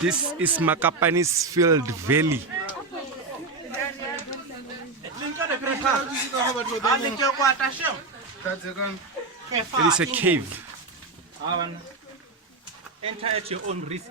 This is Makapanis Field Valley. It is a cave. Enter at your own risk.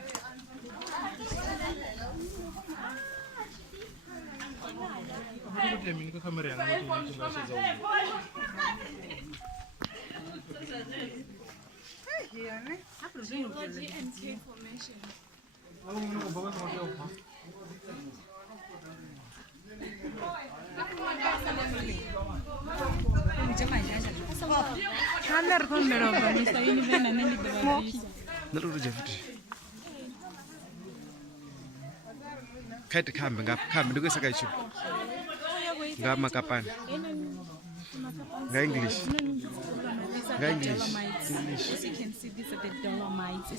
Kite come look at Sakaishu. Makapan. English. English. As you can see, these are the Dolomites.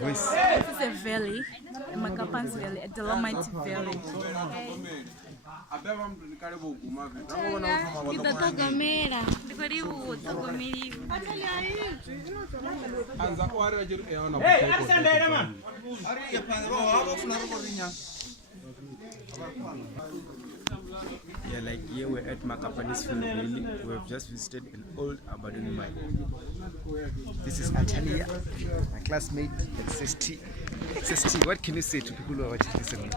Voice. This is a valley, a Makapan's valley, a Dolomite valley. Yeah, like here we're at Makapanis Field Valley. We have just visited an old abandoned mine. This is Atalia, my classmate at SST. SST, what can you say to people who are watching this on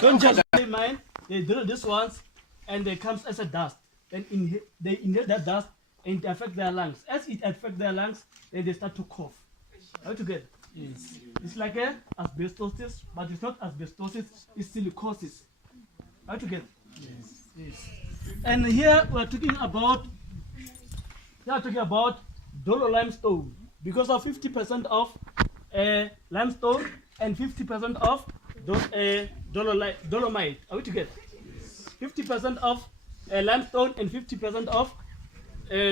Don't just mine. They drill this ones and they comes as a dust. Then they inhale that dust and it affects their lungs. As it affects their lungs, then they start to cough. How to get? Yes. It's like a asbestosis, but it's not asbestosis, it's silicosis. How to get? Yes. Yes. And here we're talking about Dolo limestone because of 50% of limestone and 50% of dolomite. Are we together? 50% of limestone and 50% of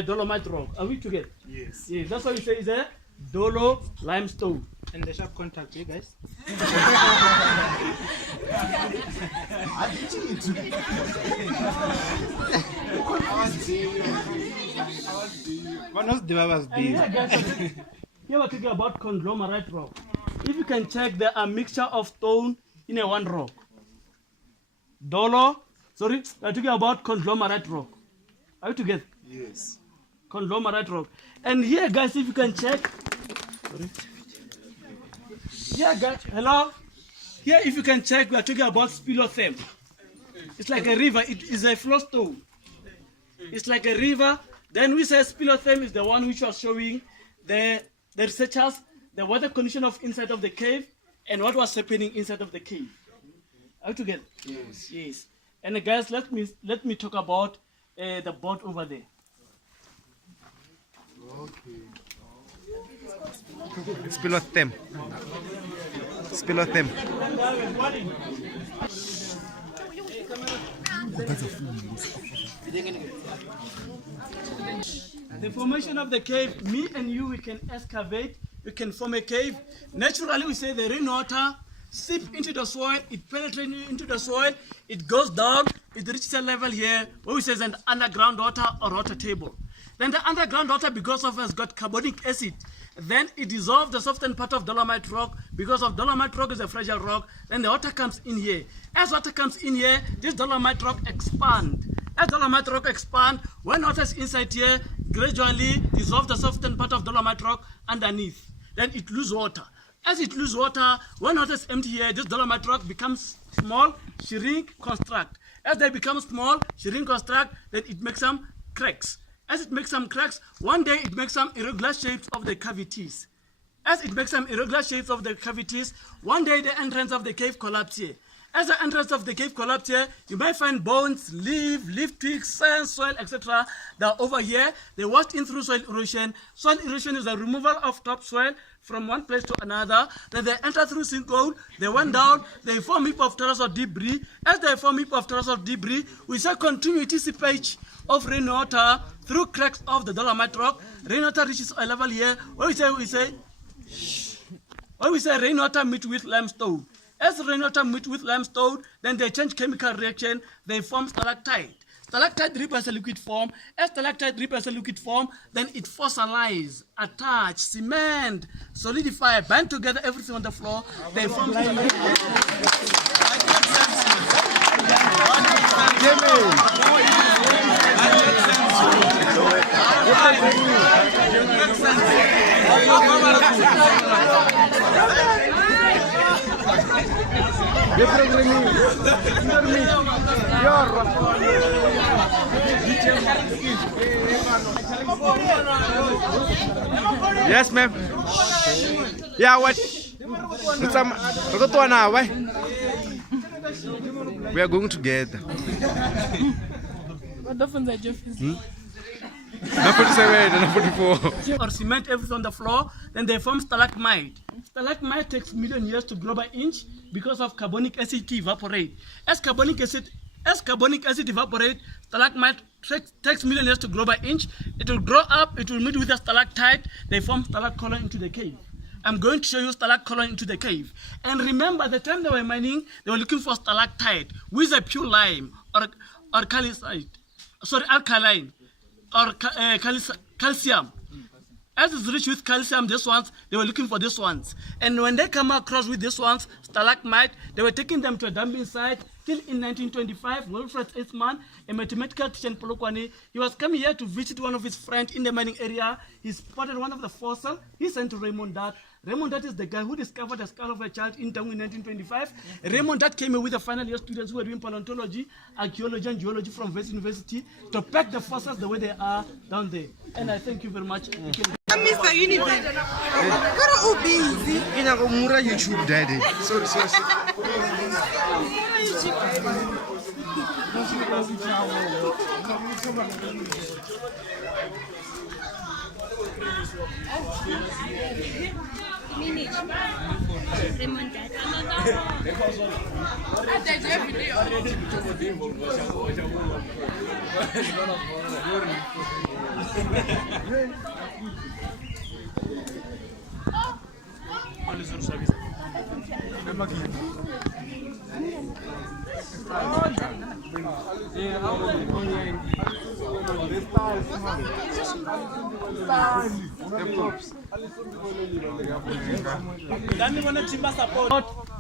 dolomite rock. Are we together? Yes. Yes. That's why we say it's a Dolo limestone. And the sharp contact, you guys. And here we're talking about conglomerate rock. If you can check, there are mixture of stone in a one rock. We're talking about conglomerate rock. Are you together? Yes. Conglomerate rock. And here, guys, if you can check. Here, guys, hello? Here, if you can check, we are talking about spelothem. It's like a river. It is a flow stone. It's like a river. Then we say spelothem is the one which was showing the researchers the water condition of inside of the cave and what was happening inside of the cave. Are you together? Yes. Yes. And guys, let me talk about the boat over there. Okay. Spelothem. Spelothem. The formation of the cave, me and you, we can excavate, we can form a cave. Naturally, we say the rainwater seeps into the soil, it penetrates into the soil, it goes down, it reaches a level here, where we say an underground water or water table. Then the underground water, because of has got carbonic acid, then it dissolves the softened part of dolomite rock. Because of dolomite rock is a fragile rock, then the water comes in here. As water comes in here, this dolomite rock expands. As dolomite rock expands, when water is inside here, gradually dissolve the softened part of dolomite rock underneath. Then it loses water. As it loses water, when water is empty here, this dolomite rock becomes small, shrink, contract. As they become small, shrink, contract, then it makes some cracks. As it makes some cracks, one day it makes some irregular shapes of the cavities. As it makes some irregular shapes of the cavities, one day the entrance of the cave collapses here. As the entrance of the cave collapsed here, you might find bones, leaf twigs, sand, soil, etc. They are over here. They washed in through soil erosion. Soil erosion is the removal of topsoil from one place to another. Then they enter through sinkhole. They went down. They form heap of terracotta debris. As they form heap of terracotta debris, we see continuity seepage of rainwater through cracks of the dolomite rock. Rainwater reaches a level here. When we say rainwater meet with limestone. As rainwater meet with limestone, then they change chemical reaction, they form stalactite. Stalactite drip as a liquid form. As stalactite drip as a liquid form, then it fossilize, attach, cement, solidify, bind together everything on the floor. They form Yes, ma'am. Yeah, what? We are going together. or cement everything on the floor, then they form stalagmite. Stalagmite takes million years to grow by inch because of carbonic acid to evaporate. As carbonic acid evaporates, stalagmite takes million years to grow by inch. It will grow up, it will meet with the stalactite, they form stalactite column into the cave. I'm going to show you stalactite column into the cave. And remember, the time they were mining, they were looking for stalactite with a pure lime or alkaline or calcium. As it's rich with calcium, these ones, they were looking for these ones. And when they come across with these ones, stalagmite, they were taking them to a dumping site. Till in 1925, Wilfred Eastman, a mathematical teacher in Polokwane, he was coming here to visit one of his friends in the mining area. He spotted one of the fossils. He sent to Raymond Dart. Raymond Dart is the guy who discovered the skull of a child in Taung in 1925. Raymond Dart came here with the final year students who were doing paleontology, archaeology, and geology from West University to pack the fossils the way they are down there. And I thank you very much. Mr. Univen. Go busy. YouTube, daddy. Sorry.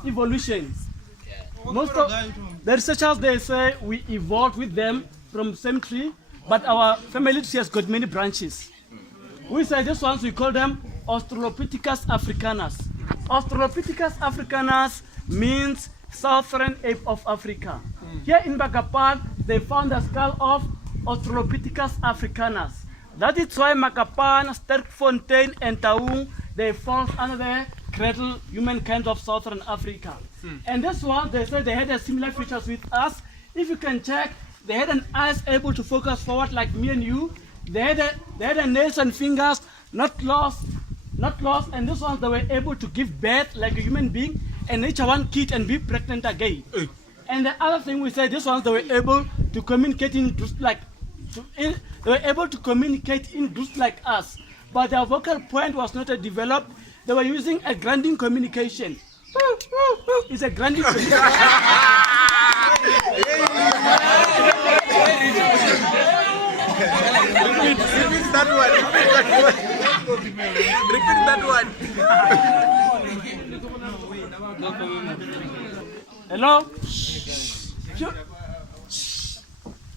Evolution. Most of the researchers, they say we evolved with them from same tree, but our family tree has got many branches. We say these ones, we call them Australopithecus africanus. Australopithecus africanus means southern ape of Africa. Here in Makapan, they found the skull of Australopithecus africanus. That is why Makapan, Sterkfontein, and Taung, they fall under the cradle humankind of southern Africa. And this one, they say they had a similar features with us. If you can check, they had an eyes able to focus forward like me and you. They had a nails and fingers, not lost, and this one they were able to give birth like a human being and nature one kid and be pregnant again. And the other thing we say, this ones they were able to communicate in groups like us, but their vocal point was not developed. They were using a grunting communication. It's a grunting communication. Repeat that one. Hello?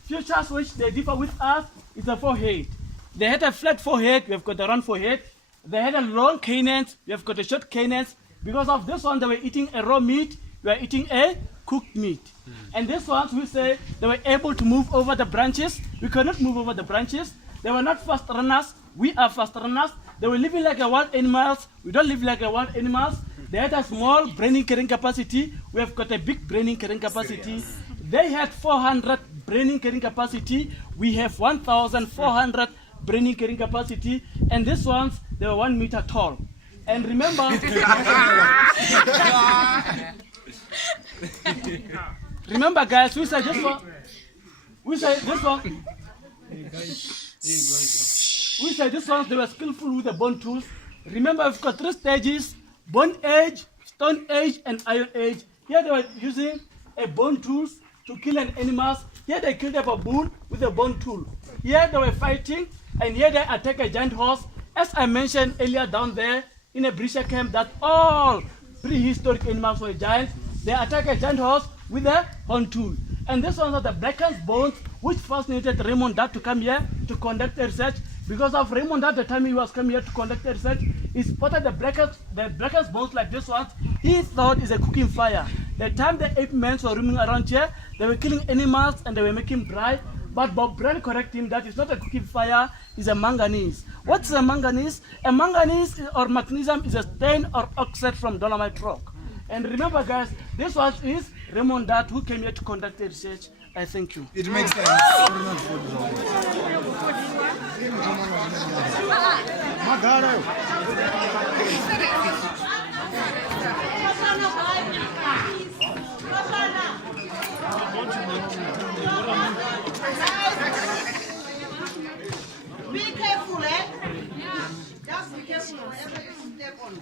Features which they differ with us is the forehead. They had a flat forehead, we have got a round forehead. They had a long canines, we have got a short canines. Because of this one, they were eating a raw meat, we are eating a cooked meat. And this ones, we say, they were able to move over the branches. We cannot move over the branches. They were not fast runners, we are fast runners. They were living like a wild animals, we don't live like a wild animals. They had a small braining carrying capacity. We have got a big braining carrying capacity. They had 400 braining carrying capacity. We have 1,400 braining carrying capacity. And these ones, they were 1 meter tall. And remember, remember guys, we said this one. We said this one. We said this one, they were skillful with the bone tools. Remember, we've got 3 stages: Bone Age, Stone Age, and Iron Age. Here they were using a bone tools to kill an animals. Here they killed a baboon with a bone tool. Here they were fighting, and here they attack a giant horse. As I mentioned earlier down there in a British camp, that all prehistoric animals were giants. They attack a giant horse with a horn tool. And this one are the blackened bones, which fascinated Raymond Dart to come here to conduct a research. Because of Raymond Dart, the time he was coming here to conduct a research, he spotted the blackened bones like this one. He thought is a cooking fire. The time the ape men were roaming around here, they were killing animals and they were making bride. But Bob Brand corrected him that it's not a cooking fire, it's a manganese. What's a manganese? A manganese or magnesium is a stain or oxide from dolomite rock. And remember guys, this one is Raymond Dart who came here to conduct the research. I thank you. It makes sense. Be careful, eh? Just be careful. Whenever you step on.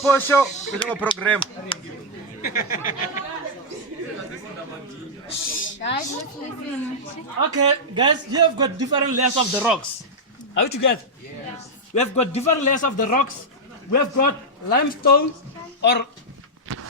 Posho, kita program. Guys, let's listen. Okay, guys, here we've got different layers of the rocks. Are you together? Yes. We have got different layers of the rocks. We have got limestone, or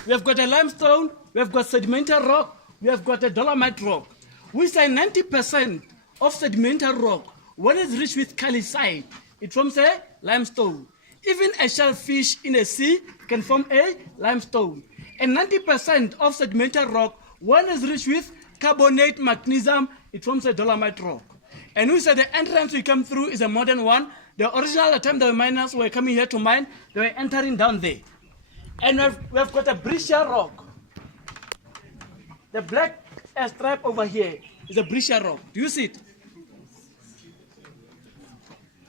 we have got a limestone, we have got sedimentary rock, we have got a dolomite rock. We say 90% of sedimentary rock, when it's rich with calcite, it forms a limestone. Even a shellfish in a sea can form a limestone. And 90% of sedimentary rock, when it's rich with carbonate magnesium, it forms a dolomite rock. And we say the entrance we come through is a modern one. The original time the miners were coming here to mine, they were entering down there. And we've got a breccia rock. The black stripe over here is a breccia rock. Do you see it?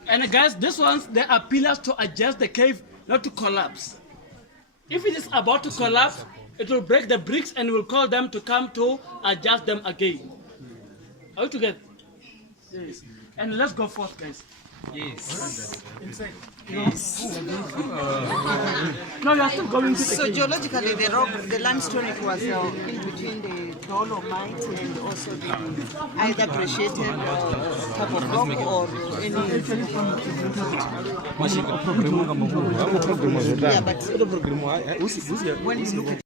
And guys, these ones, they are pillars to adjust the cave, not to collapse. If it is about to collapse, it will break the bricks and we'll call them to come to adjust them again. Are you together? Yes. And let's go forth, guys. Yes. No, you are still going to the So cave. geologically, the rock, the limestone, it was in between the dolomite and also the either brecciated type of rock or any. Yeah, but when you look at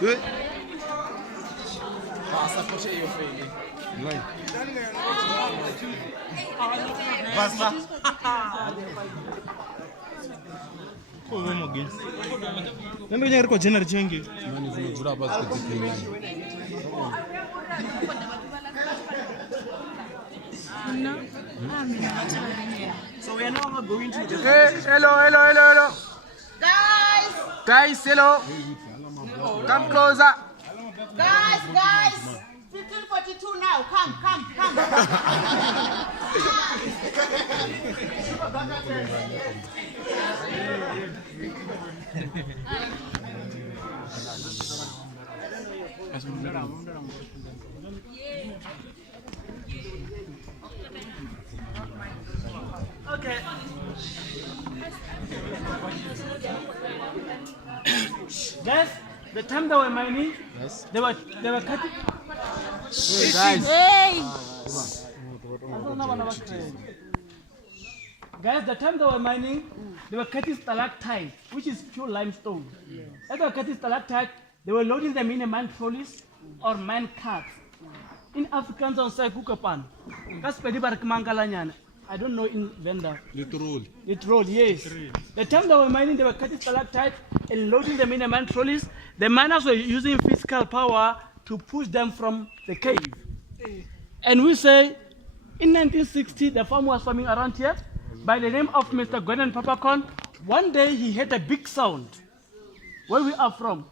Good. Basta. Nenda kwenye kwa jener jengi. So we are now going to the... Hey, hello. Guys, hello. Come closer. Guys, 1542 now. Come. Okay. The time they were mining, Yes. they were cutting. Guys. Hey! Guys, the time they were mining, they were cutting stalactite, which is pure limestone. As they were cutting stalactite, they were loading them in a mine trolleys or mine carts. In Afrikaans on say kukapan. I don't know in venda. Literal, yes. The time they were mining, they were cutting stalactite and loading them in a mine trolleys. The miners were using physical power to push them from the cave. And we say, in 1960, the farm was farming around here by the name of Mr. Gordon Peppercorn. One day he heard a big sound. Where we are from?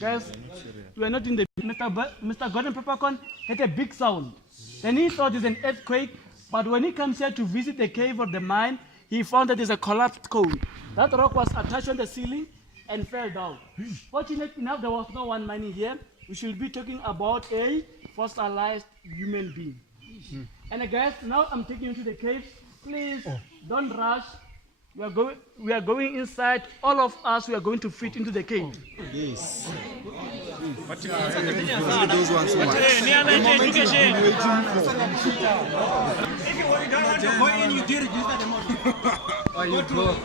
Guys, we are not in the... Mr. Gordon Peppercorn had a big sound. Then he thought it's an earthquake, but when he comes here to visit the cave or the mine, he found that there's a collapsed cone. That rock was attached on the ceiling and fell down. Fortunately enough, there was no one mining here. We should be talking about a fossilized human being. And guys, now I'm taking you to the cave. Please don't rush. We are going inside. All of us, we are going to fit into the cave. Yes. Those ones who are. If you don't want to go in, you did register the motor. Or you go.